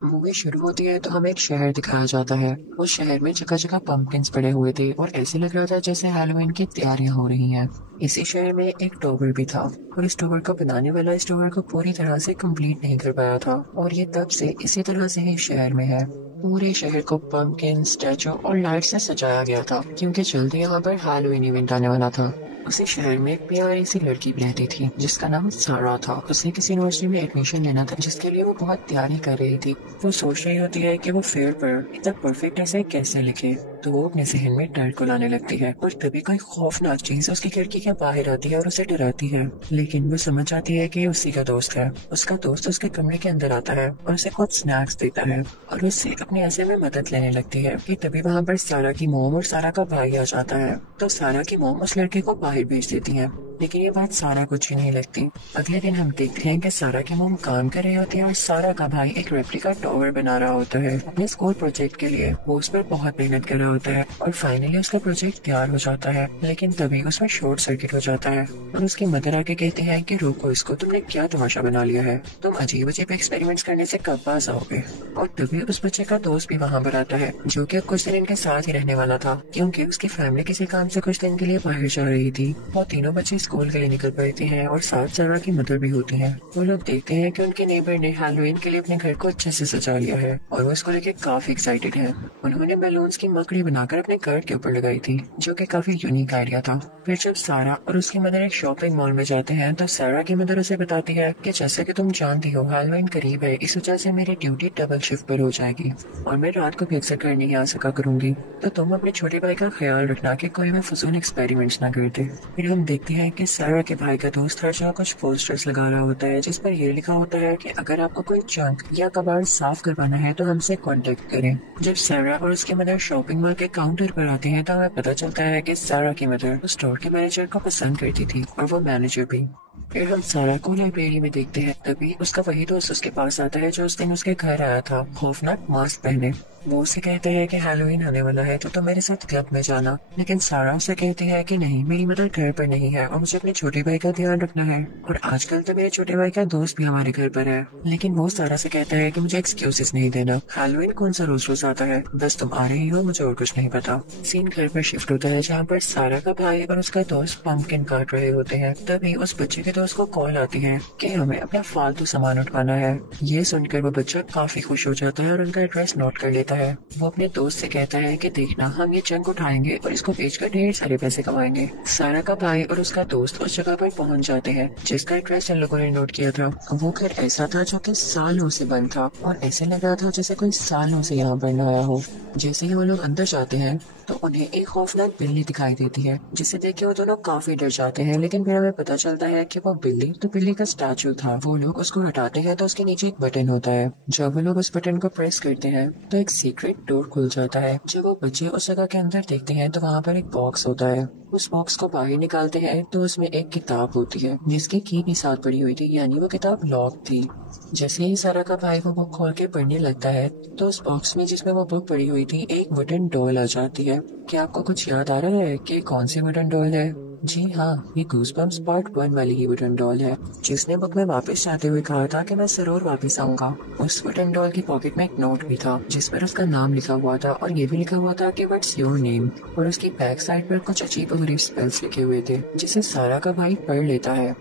Movie शुरू होती है तो हमें एक शहर दिखाया जाता है। उस शहर में जगह जगह पंपकिन्स पड़े हुए थे और ऐसे लग रहा था जैसे हैलोवीन की तैयारियां हो रही हैं। इसी शहर में एक टॉवर भी था और इस टॉवर को बनाने वाला इस टॉवर को पूरी तरह से कंप्लीट नहीं कर पाया था और ये तब से इसी तरह से ही शहर में है। पूरे शहर को पंपकिन, स्टैचू और लाइट से सजाया गया था क्योंकि जल्दी यहाँ पर हैलोवीन इवेंट आने वाला था। उसी शहर में एक प्यारी सी लड़की भी रहती थी जिसका नाम सारा था। उसे किसी यूनिवर्सिटी में एडमिशन लेना था जिसके लिए वो बहुत तैयारी कर रही थी। वो सोच रही होती है कि वो फेयर पर इतना परफेक्ट ऐसे कैसे लिखे, तो वो अपने जहन में डर को लाने लगती है और तभी कोई खौफनाक चीज उसकी खिड़की के बाहर आती है और उसे डराती है। लेकिन वो समझ जाती है कि उसी का दोस्त है। उसका दोस्त उसके कमरे के अंदर आता है और उसे कुछ स्नैक्स देता है और उससे अपने ऐसे में मदद लेने लगती है कि तभी वहाँ पर सारा की मोम और सारा का भाई आ जाता है। तो सारा की मोम उस लड़के को बाहर भेज देती है, लेकिन ये बात सारा कुछ ही नहीं लगती। अगले दिन हम देखते हैं कि सारा की मोम काम कर रही होती है और सारा का भाई एक रेप्लिका टावर बना रहा होता है अपने स्कूल प्रोजेक्ट के लिए। वो उस पर बहुत मेहनत कर रहा होता है और फाइनली उसका प्रोजेक्ट तैयार हो जाता है, लेकिन तभी उसमें शॉर्ट सर्किट हो जाता है और उसकी मदर आके कहती है कि रोको इसको, तुमने क्या तमाशा बना लिया है, तुम अजीब अजीब एक्सपेरिमेंट्स करने से कब पास आओगे। और तभी उस बच्चे का दोस्त भी वहाँ पर आता है जो कि कुछ दिन इनके साथ ही रहने वाला था क्योंकि उसकी फैमिली किसी काम से कुछ दिन के लिए बाहर जा रही थी। वो तीनों बच्चे स्कूल के लिए निकल पड़ते हैं और साथ सारा की मदर भी होती है। वो लोग देखते हैं कि उनके नेबर ने हैलोवीन के लिए अपने घर को अच्छे से सजा लिया है और वो इसको लेके काफी एक्साइटेड है। उन्होंने बैलून्स की मकड़ी बनाकर अपने घर के ऊपर लगाई थी जो कि काफी यूनिक आइडिया था। फिर जब सारा और उसकी मदर एक शॉपिंग मॉल में जाते हैं तो सारा की मदर उसे बताती है कि जैसे कि तुम जानती हो हैलोवीन करीब है, इस वजह से मेरी ड्यूटी डबल शिफ्ट पर हो जाएगी और मैं रात को भी अक्सर घर नहीं आ सका करूंगी, तो तुम अपने छोटे भाई का ख्याल रखना कि कोई भी फजूल एक्सपेरिमेंट्स ना करते। फिर हम देखते हैं कि सारा के भाई का दोस्त हर जगह कुछ पोस्टर्स लगा रहा होता है जिस पर ये लिखा होता है कि अगर आपको कोई जंक या कबाड़ साफ करवाना है तो हमसे कांटेक्ट करें। जब सारा और उसके मदर शॉपिंग मॉल के काउंटर पर आते हैं तो हमें पता चलता है कि सारा की मदर उस स्टोर के मैनेजर को पसंद करती थी और वो मैनेजर भी। फिर हम सारा को लाइब्रेरी में देखते हैं, तभी उसका वही दोस्त उसके पास आता है जो उस दिन उसके घर आया था खौफनाक मास्क पहने। वो उसे कहते हैं कि हैलोवीन आने वाला है तो तुम मेरे साथ क्लब में जाना, लेकिन सारा उसे कहती है कि नहीं, मेरी मदर घर पर नहीं है और मुझे अपने छोटे भाई का ध्यान रखना है और आजकल तो मेरे छोटे भाई का दोस्त भी हमारे घर पर है। लेकिन वो सारा से कहता है कि मुझे एक्सक्यूजेस नहीं देना, हैलोवीन कौन सा रोज रोज आता है, बस तुम आ रही हो, मुझे और कुछ नहीं पता। सीन घर पर शिफ्ट होता है जहाँ पर सारा का भाई और उसका दोस्त पंपकिन काट रहे होते हैं। तभी उस बच्चे के दोस्त को कॉल आती है कि हमें अपना फालतू सामान उठवाना है। ये सुनकर वो बच्चा काफी खुश हो जाता है और उनका एड्रेस नोट कर लेता है। वो अपने दोस्त से कहता है कि देखना, हम ये जंक उठाएंगे और इसको बेचकर ढेर सारे पैसे कमाएंगे। सारा का भाई और उसका दोस्त उस जगह पर पहुंच जाते हैं जिसका एड्रेस इन लोगों ने नोट किया था। वो घर ऐसा था जो कि सालों से बंद था और ऐसे लग रहा था जैसे कोई सालों से यहाँ पर न आया हो। जैसे ही वो लोग अंदर जाते हैं तो उन्हें एक खौफनाक बिल्ली दिखाई देती है जिसे देख के वो दोनों काफी डर जाते हैं, लेकिन फिर हमें पता चलता है कि वो बिल्ली तो बिल्ली का स्टैचू था। वो लोग उसको हटाते हैं तो उसके नीचे एक बटन होता है। जब वो लोग उस बटन को प्रेस करते हैं तो एक सीक्रेट डोर खुल जाता है। जब वो बच्चे उस जगह के अंदर देखते हैं तो वहाँ पर एक बॉक्स होता है। उस बॉक्स को बाहर निकालते हैं तो उसमें एक किताब होती है जिसकी की भी साथ पड़ी हुई थी, यानी वो किताब लॉक थी। जैसे ही सारा का भाई वो बुक खोल के पढ़ने लगता है तो उस बॉक्स में जिसमें वो बुक पड़ी हुई थी एक वुडन डॉल आ जाती है। क्या आपको कुछ याद आ रहा है कि कौन सी वुडन डॉल है? जी हाँ, ये गूज़बम्प्स पार्ट 1 वाली ही वुडन डॉल है जिसने बुक में वापस जाते हुए कहा था कि मैं जरूर वापस आऊंगा। उस वुडन डॉल की पॉकेट में एक नोट भी था जिस पर उसका नाम लिखा हुआ था और ये भी लिखा हुआ था कि व्हाट्स योर नेम, और उसकी बैक साइड पर कुछ अजीब और गरीब स्पेल्स लिखे हुए थे जिसे सारा का भाई पढ़ लेता है।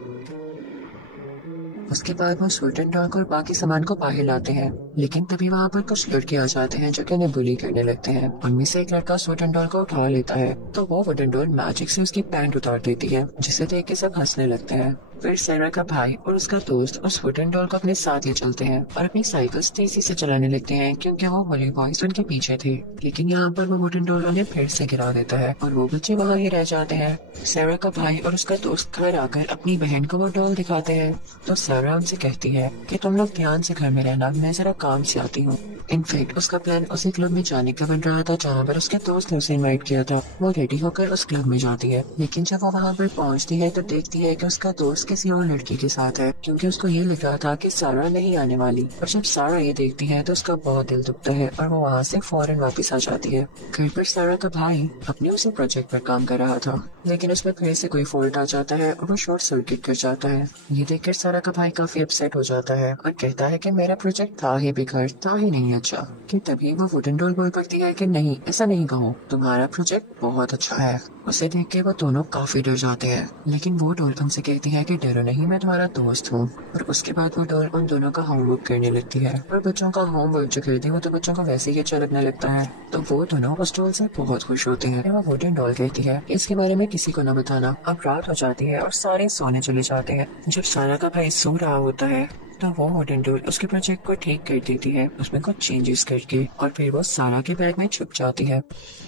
उसके बाद वो स्वेटन डॉग और बाकी सामान को बाहर लाते हैं, लेकिन तभी वहाँ पर कुछ लड़के आ जाते हैं जो कि उन्हें बुली करने लगते हैं। उनमें से एक लड़का स्वेटन डॉल को उठा लेता है तो वो वुडन डॉल मैजिक से उसकी पैंट उतार देती है जिसे देख के सब हंसने लगते हैं। फिर सारा का भाई और उसका दोस्त उस वुडन डॉल को अपने साथ ले चलते हैं और अपनी साइकिल तेजी से चलाने लगते हैं क्योंकि वो बुली बॉयज उनके पीछे थे। लेकिन यहाँ पर वो वुडन डॉल उन्हें फिर से गिरा देता है और वो बच्चे वहाँ ही रह जाते हैं। सारा का भाई और उसका दोस्त घर आकर अपनी बहन को वो डॉल दिखाते हैं तो सारा उनसे कहती है कि तुम लोग ध्यान से घर में रहना, मैं जरा काम से आती हूँ। इनफैक्ट उसका प्लान उसी क्लब में जाने का बन रहा था जहाँ पर उसके दोस्त ने उसे इनवाइट किया था। वो रेडी होकर उस क्लब में जाती है, लेकिन जब वो वहाँ पर पहुँचती है तो देखती है कि उसका दोस्त किसी और लड़की के साथ है, क्योंकि उसको ये लग रहा था कि सारा नहीं आने वाली। और जब सारा ये देखती है तो उसका बहुत दिल दुखता है और वो वहाँ से फौरन वापस आ जाती है। घर पर सारा का भाई अपने उसी प्रोजेक्ट पर काम कर रहा था, लेकिन उसमें फिर से कोई फॉल्ट आ जाता है और वो शॉर्ट सर्किट कर जाता है। ये देखकर सारा का भाई काफी अपसेट हो जाता है और कहता है कि मेरा प्रोजेक्ट था ही बेकार, था ही नहीं अच्छा। कि तभी वो वुडन डॉल बोल पड़ती है कि नहीं, ऐसा नहीं कहो, तुम्हारा प्रोजेक्ट बहुत अच्छा है। उसे देख के वो दोनों काफी डर जाते हैं, लेकिन वो डॉल उनसे कहती है कि डरो नहीं, मैं तुम्हारा दोस्त हूँ। और उसके बाद वो डॉल उन दोनों का होमवर्क करने लगती है। और बच्चों का होमवर्क जो करती है वो तो बच्चों को वैसे ही अच्छा लगने लगता है। तो वो दोनों उस डॉल से बहुत खुश होते हैं। वो वुडन डॉल कहती है इसके बारे में किसी को न बताना। अब रात हो जाती है और सारे सोने चले जाते हैं। जब सारा का भाई सो रहा होता है तो वो वुडन डॉल उसके प्रोजेक्ट को ठीक कर देती है, उसमें कुछ चेंजेस करके, और फिर वो सारा के बैग में छुप जाती है।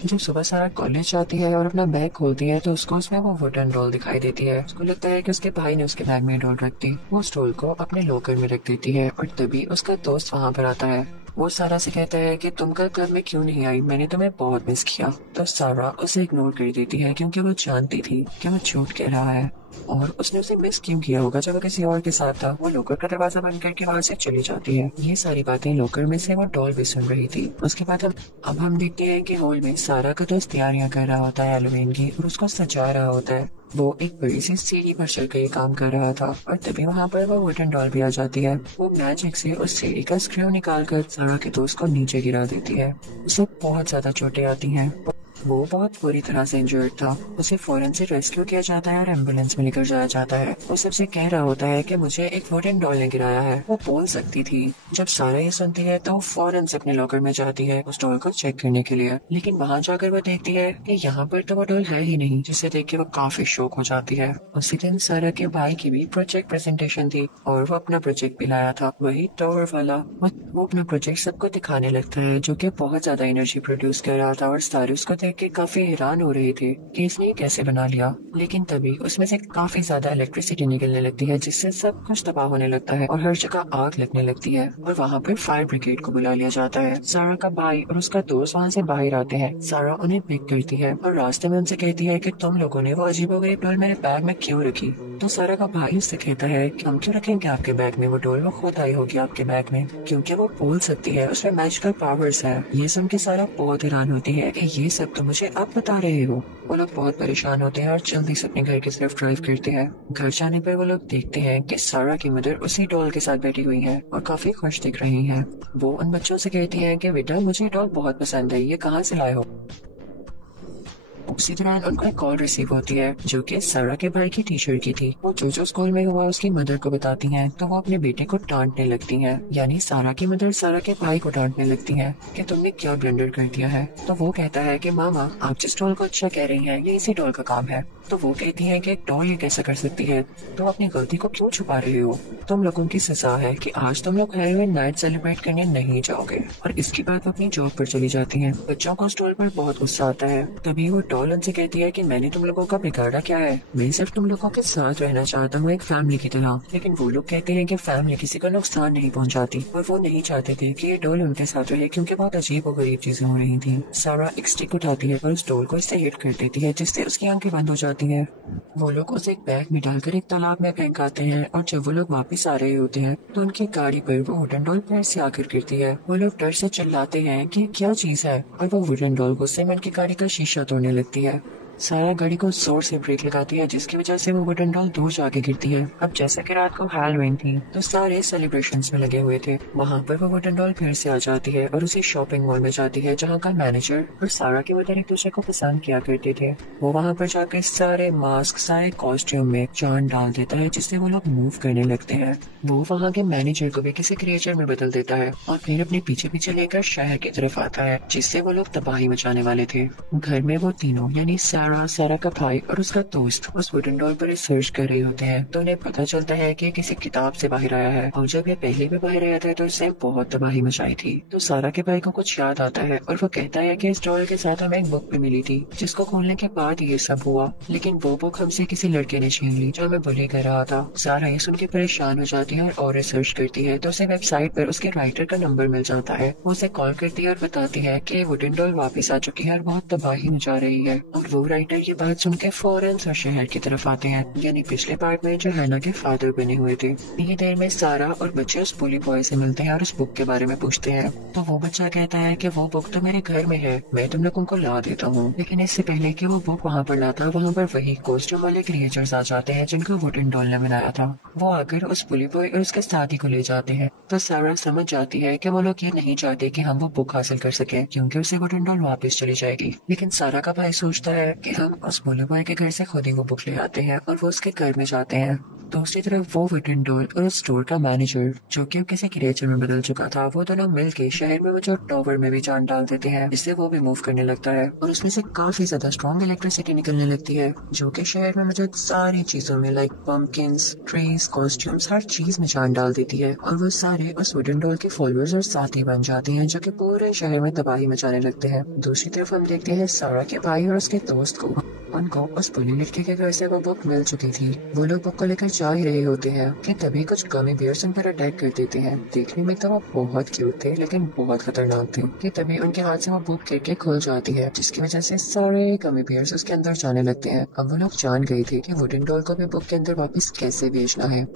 जब सुबह सारा कॉलेज जाती है और अपना बैग खोलती है तो उसको उसमें वो वुडन डॉल दिखाई देती है। उसको लगता है कि उसके भाई ने उसके बैग में डॉल रख दी। वो उस डॉल को अपने लॉकर में रख देती है और तभी उसका दोस्त वहाँ पर आता है। वो सारा से कहता है कि तुम कल घर में क्यों नहीं आई, मैंने तुम्हें बहुत मिस किया। तो सारा उसे इग्नोर कर देती है, क्योंकि वो जानती थी कि वो झूठ कह रहा है और उसने उसे मिस क्यों किया होगा जब वो किसी और के साथ था। वो लॉकर का दरवाजा बंद करके वहाँ से चली जाती है। ये सारी बातें लॉकर में से वो डॉल भी सुन रही थी। उसके बाद अब हम देखते हैं कि हॉल में सारा का दोस्त तैयारियां कर रहा होता है हैलोवीन की और उसको सजा रहा होता है। वो एक बड़ी सी सीढ़ी पर चढ़ कर काम कर रहा था और तभी वहाँ पर वो वुडन डॉल भी आ जाती है। वो मैजिक से उस सीढ़ी का स्क्रू निकालकर सारा के दोस्त को नीचे गिरा देती है। उसे बहुत ज्यादा चोटें आती हैं। वो बहुत बुरी तरह से इंजर्ड था। उसे फौरन से रेस्क्यू किया जाता है और एम्बुलेंस में लेकर जाया जाता है। वो सबसे कह रहा होता है कि मुझे एक वुडन डॉल ने गिराया है। वो बोल सकती थी। जब सारा ये सुनती है तो वो फौरन से अपने लॉकर में जाती है उस डॉल को चेक करने के लिए, लेकिन वहाँ जाकर वो देखती है कि यहाँ पर तो वो डॉल है ही नहीं, जिसे देख के वो काफी शॉक हो जाती है। उसी दिन सारा के भाई की भी प्रोजेक्ट प्रेजेंटेशन थी और वो अपना प्रोजेक्ट भी लाया था, वही टावर वाला। वो अपना प्रोजेक्ट सबको दिखाने लगता है, जो कि बहुत ज्यादा एनर्जी प्रोड्यूस कर रहा था और सारे उसको देख के काफी हैरान हो रहे थे कि इसने ये कैसे बना लिया। लेकिन तभी उसमें से काफी ज्यादा इलेक्ट्रिसिटी निकलने लगती है, जिससे सब कुछ तबाह होने लगता है और हर जगह आग लगने लगती है और वहाँ पर फायर ब्रिगेड को बुला लिया जाता है। सारा का भाई और उसका दोस्त वहाँ से बाहर आते हैं। सारा उन्हें पिक करती है और रास्ते में उनसे कहती है कि तुम लोगों ने वो अजीबोगरीब डॉल मेरे बैग में क्यों रखी। तो सारा का भाई उससे कहता है कि हम क्यों रखेंगे आपके बैग में वो डॉल, वो खुद आई होगी आपके बैग में, क्योंकि वो बोल सकती है, उसमें मैजिकल पावर्स है। ये सुन के सारा बहुत हैरान होती है कि ये सब तो मुझे आप बता रहे हो। वो लोग बहुत परेशान होते हैं और जल्दी से अपने घर की तरफ ड्राइव करते हैं। घर जाने पर वो लोग देखते हैं कि सारा की मदर उसी डॉल के साथ बैठी हुई है और काफी खुश दिख रही है। वो उन बच्चों से कहती है कि बेटा मुझे डॉल बहुत पसंद है, ये कहाँ से लाए हो। उसी दौरान उनको एक कॉल रिसीव होती है जो कि सारा के भाई की टीचर की थी। वो जो स्कूल में हुआ उसकी मदर को बताती हैं, तो वो अपने बेटे को डांटने लगती हैं। यानी सारा की मदर सारा के भाई को डांटने लगती हैं कि तुमने क्या ब्लंडर कर दिया है। तो वो कहता है कि मामा आप जिस डॉल को अच्छा कह रही हैं ये इसी डॉल का काम है। तो वो कहती है कि एक डॉल ये कैसा कर सकती है, तुम अपनी गलती को क्यों छुपा रहे हो। तुम लोगों की सजा है कि आज तुम लोग हैलोवीन नाइट सेलिब्रेट करने नहीं जाओगे। और इसके बाद वो अपनी जॉब पर चली जाती हैं। बच्चों को उस डॉल पर बहुत गुस्सा आता है। तभी वो डॉल उनसे कहती है कि मैंने तुम लोगों का बिगाड़ा क्या है, मैं सिर्फ तुम लोगों के साथ रहना चाहता हूँ एक फैमिली की तरह। लेकिन वो लोग कहते हैं कि फैमिली किसी को नुकसान नहीं पहुँचाती और वो नहीं चाहते थे कि ये डॉल उनके साथ रहे, क्योंकि बहुत अजीब और गरीब चीजें हो रही थी। सारा एक स्टिक उठाती है और उस डॉल को इससे हिट कर देती है, जिससे उसकी आंखें बंद हो जाती है। वो लोग उसे एक बैग में डालकर एक तालाब में फेंक आते हैं और जब वो लोग वापस आ रहे होते हैं तो उनकी गाड़ी पर वो वुडन डॉल फिर से आकर गिरती है। वो लोग डर से चिल्लाते हैं कि क्या चीज है और वो वुडन डॉल गुस्से में उनकी गाड़ी का शीशा तोड़ने लगती है। सारा गाड़ी को जोर से ब्रेक लगाती है, जिसकी वजह से वो वुडन डॉल दूर जाके गिरती है। अब जैसे कि रात को हैलोवीन थी तो सारे सेलिब्रेशंस में लगे हुए थे। वहाँ पर वो वुडन डॉल फिर से आ जाती है और उसी शॉपिंग मॉल में जाती है जहाँ का मैनेजर और सारा की मदर एक दूसरे को पसंद किया करते थे। वो वहाँ पर जाकर सारे मास्क सारे कॉस्ट्यूम में जान डाल देता है, जिससे वो लोग मूव करने लगते हैं। वो वहाँ के मैनेजर को भी किसी क्रिएचर में बदल देता है और फिर अपने पीछे पीछे लेकर शहर की तरफ आता है, जिससे वो लोग तबाही मचाने वाले थे। घर में वो तीनों यानी सारा का भाई और उसका दोस्त उस वुडन डॉल पर रिसर्च कर रहे होते हैं। तो उन्हें पता चलता है कि किसी किताब से बाहर आया है और जब ये पहले भी बाहर आया था तो इसने बहुत तबाही मचाई थी। तो सारा के भाई को कुछ याद आता है और वो कहता है कि इस डॉल के साथ हमें एक बुक भी मिली थी, जिसको खोलने के बाद ये सब हुआ, लेकिन वो बुक हमसे किसी लड़के ने छीन ली जो हमें बुली कर रहा था। सारा ये सुन के परेशान हो जाती है और रिसर्च करती है तो उसे वेबसाइट पर उसके राइटर का नंबर मिल जाता है। वो उसे कॉल करती है और बताती है कि वुडन डॉल वापस आ चुकी है और बहुत तबाही मचा रही है। और वो राइटर ये बात सुन के फौरन से शहर की तरफ आते हैं, यानी पिछले पार्ट में जो हैना के फादर बने हुए थे। इतनी देर में सारा और बच्चे उस पुली बॉय से मिलते हैं और उस बुक के बारे में पूछते हैं। तो वो बच्चा कहता है कि वो बुक तो मेरे घर में है, मैं तुम लोगों को ला देता हूँ। लेकिन इससे पहले कि वो बुक वहाँ पर लाता, वहाँ पर वही कॉस्ट्यूम वाले क्रिएचर्स आ जाते हैं जिनको वुडन डॉल ने बनाया था। वो आकर उस पुली बॉय और उसके साथी को ले जाते हैं। तो सारा समझ जाती है कि वो लोग ये नहीं चाहते कि हम वो बुक हासिल कर सके, क्योंकि उसे वुडन डॉल वापस चली जाएगी। लेकिन सारा का भाई सोचता है कि हम उस पुली बॉय के घर से खुद ही वो बुक ले आते हैं और वो उसके घर में जाते हैं। दूसरी तरफ वो वुडन डॉल और उस स्टोर का मैनेजर, जो कि किसी क्रिएचर में बदल चुका था, वो दोनों मिलके शहर में वो जो टॉवर में भी जान डाल देते हैं, जिससे वो भी मूव करने लगता है और उसमें से काफी ज्यादा स्ट्रॉन्ग इलेक्ट्रिसिटी निकलने लगती है, जो कि शहर में मौजूद सारी चीजों में लाइक पम्पकिंस, ट्रीज, कॉस्ट्यूम्स, हर चीज में जान डाल देती है। और वो सारे उस वुडन डॉल के फॉलोअर्स और साथी बन जाते हैं, जो कि पूरे शहर में तबाही मचाने लगते हैं। दूसरी तरफ हम देखते हैं सारा के भाई और उसके दोस्त को। उनको उस पुली लड़की के घर से वो बुक मिल चुकी थी। वो लोग बुक को लेकर जा ही रहे होते हैं कि तभी कुछ गमी बियर्स उन पर अटैक कर देते हैं। देखने में तो वो बहुत क्यूट थे, लेकिन बहुत खतरनाक थे। कि तभी उनके हाथ से वो बुक गिर के खुल जाती है, जिसकी वजह से सारे गमी बियर्स उसके अंदर जाने लगते हैं। अब वो लोग जान गए थे कि वुडन डॉल को भी बुक के अंदर वापस कैसे भेजना है।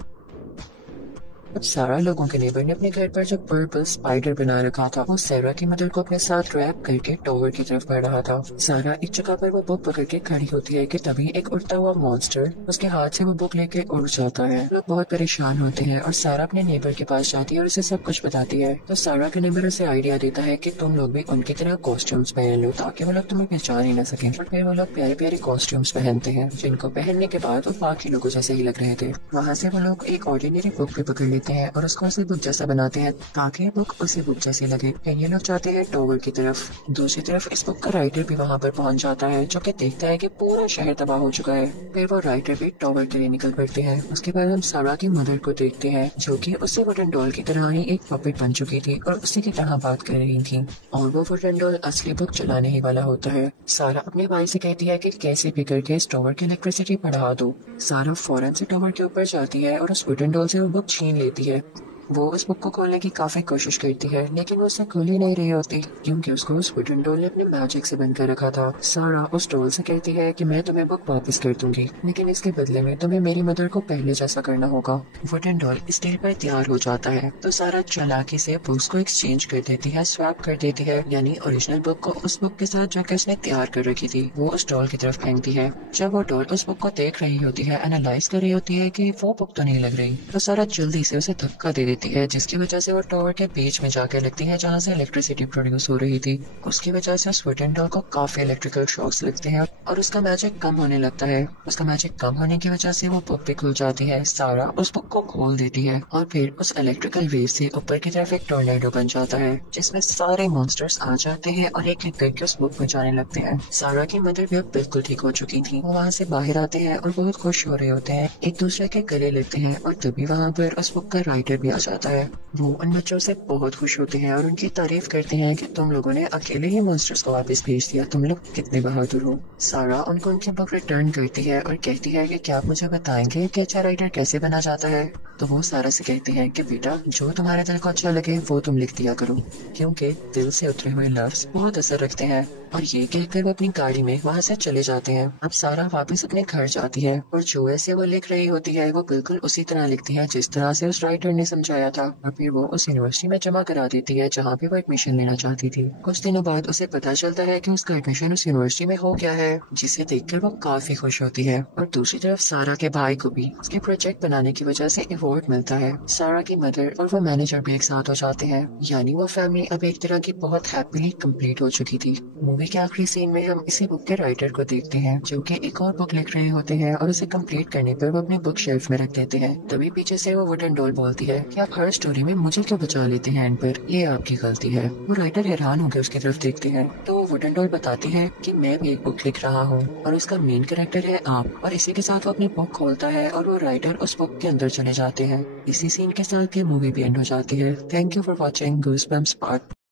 अब सारा लोगों के नेबर ने अपने घर पर जो पर्पल स्पाइडर बना रखा था, वो सारा की मदर को अपने साथ रैप करके टॉवर की तरफ बढ़ रहा था। सारा एक जगह पर वो बुक पकड़ के खड़ी होती है कि तभी एक उड़ता हुआ मॉन्स्टर उसके हाथ से वो बुक लेके उड़ जाता है। लोग बहुत परेशान होते हैं और सारा अपने नेबर के पास जाती है और उसे सब कुछ बताती है। तो सारा का नेबर उसे आइडिया देता है कि तुम लोग भी उनकी तरह कॉस्ट्यूम्स पहन लो, ताकि वो लोग तुम्हें पहचान ही न सके। और फिर वो लोग प्यारे प्यारे कॉस्ट्यूम्स पहनते हैं, जिनको पहनने के बाद वो बाकी लोगों जैसे ही लग रहे थे। वहाँ से वो लोग एक ऑर्डिनरी बुक भी पकड़ लेते हैं और उसको उसी बुक जैसा बनाते हैं, ताकि बुक उसी बुक जैसी लगे। फिर ये लोग जाते हैं टॉवर की तरफ। दूसरी तरफ इस बुक का राइटर भी वहाँ पर पहुँच जाता है, जो कि देखता है कि पूरा शहर तबाह हो चुका है। फिर वो राइटर भी टॉवर के लिए निकल पड़ते हैं। उसके बाद हम सारा की मदर को देखते हैं, जो कि उसी वुडन डॉल की तरह ही एक पपेट बन चुकी थी और उसी की तरह बात कर रही थी। और वो वुडन डॉल असली बुक चलाने ही वाला होता है। सारा अपने भाई से कहती है कि कैसे भी करके इस टॉवर की इलेक्ट्रिसिटी बढ़ा दो। सारा फौरन से टॉवर के ऊपर जाती है और उस वुडन डॉल से वो बुक छीन लेती है। वो उस बुक को खोलने की काफी कोशिश करती है, लेकिन वो उसे खोल ही नहीं रही होती, क्योंकि उसको उस वुडन डॉल ने अपने मैजिक से बंद कर रखा था। सारा उस डॉल से कहती है कि मैं तुम्हें बुक वापस कर दूंगी, लेकिन इसके बदले में तुम्हें मेरी मदर को पहले जैसा करना होगा। वुडन डॉल इस डील पर तैयार हो जाता है, तो सारा चालाकी से बुक्स को एक्सचेंज कर देती है, स्वैप कर देती है, यानी ओरिजिनल बुक को उस बुक के साथ जो कि उसने तैयार कर रखी थी, वो उस डॉल की तरफ फेंकती है। जब वो डॉल उस बुक को देख रही होती है, एनालाइज कर रही होती है कि वो बुक तो नहीं लग रही, तो सारा जल्दी से उसे धक्का दे देती है, जिसकी वजह से वो टॉवर के बीच में जाकर लगती है जहाँ से इलेक्ट्रिसिटी प्रोड्यूस हो रही थी। उसकी वजह से उस वुडन डॉल को काफी इलेक्ट्रिकल शॉक्स लगते हैं और उसका मैजिक कम होने लगता है। उसका मैजिक कम होने की वजह से वो बुक भी खुल जाती है। सारा उस बुक को खोल देती है और फिर उस इलेक्ट्रिकल वेव से ऊपर की तरफ एक टोर्नेडो बन जाता है, जिसमें सारे मॉन्स्टर्स आ जाते हैं और एक एक करके उस बुक में जाने लगते हैं। सारा की मदर भी अब बिल्कुल ठीक हो चुकी थी। वो वहाँ से बाहर आते हैं और बहुत खुश हो रहे होते हैं, एक दूसरे के गले लगते हैं और तभी वहाँ पर उस बुक का राइटर भी आ जाता है। वो उन बच्चों से बहुत खुश होते हैं और उनकी तारीफ करते हैं कि तुम लोगों ने अकेले ही मॉन्स्टर्स को वापस भेज दिया, तुम लोग कितने बहादुर हो। सारा उनको उनकी बुक रिटर्न करती है और कहती है कि क्या आप मुझे बताएंगे कि अच्छा राइटर कैसे बना जाता है। तो वो सारा से कहती है कि बेटा, जो तुम्हारे दिल को अच्छा लगे वो तुम लिख दिया करो, क्योंकि दिल से उतरे हुए लफ्ज बहुत असर रखते हैं। और ये कहकर वो अपनी गाड़ी में वहाँ से चले जाते हैं। अब सारा वापस अपने घर जाती है और जो ऐसे वो लिख रही होती है वो बिल्कुल उसी तरह लिखती है जिस तरह से उस राइटर ने समझाया था, और फिर वो उस यूनिवर्सिटी में जमा करा देती है जहाँ पे वो एडमिशन लेना चाहती थी। कुछ दिनों बाद उसे पता चलता है कि उसका एडमिशन उस यूनिवर्सिटी में हो गया है, जिसे देखकर वो काफी खुश होती है। और दूसरी तरफ सारा के भाई को भी उसके प्रोजेक्ट बनाने की वजह से अवार्ड मिलता है। सारा की मदर और वो मैनेजर भी एक साथ हो जाते हैं, यानी वो फैमिली अब एक तरह की बहुत हैप्पीली कंप्लीट हो चुकी थी। मूवी के आखिरी सीन में हम इसी बुक के राइटर को देखते हैं, जो कि एक और बुक लिख रहे होते हैं और उसे कंप्लीट करने पर वो अपने बुक शेल्फ में रख देते हैं। तभी पीछे से वो वुडन डॉल बोलती है कि आप हर स्टोरी में मुझे क्यों बचा लेते हैं एंड पर, ये आपकी गलती है। वो राइटर हैरान होकर उसकी तरफ देखते हैं, तो वुडन डॉल बताती है कि मैं भी एक बुक लिख रहा हूँ और उसका मेन कैरेक्टर है आप। और इसी के साथ वो अपनी बुक खोलता है और वो राइटर उस बुक के अंदर चले जाते हैं। इसी सीन के साथ ये मूवी भी एंड हो जाती है। Thank you for watching goosebumps part 2।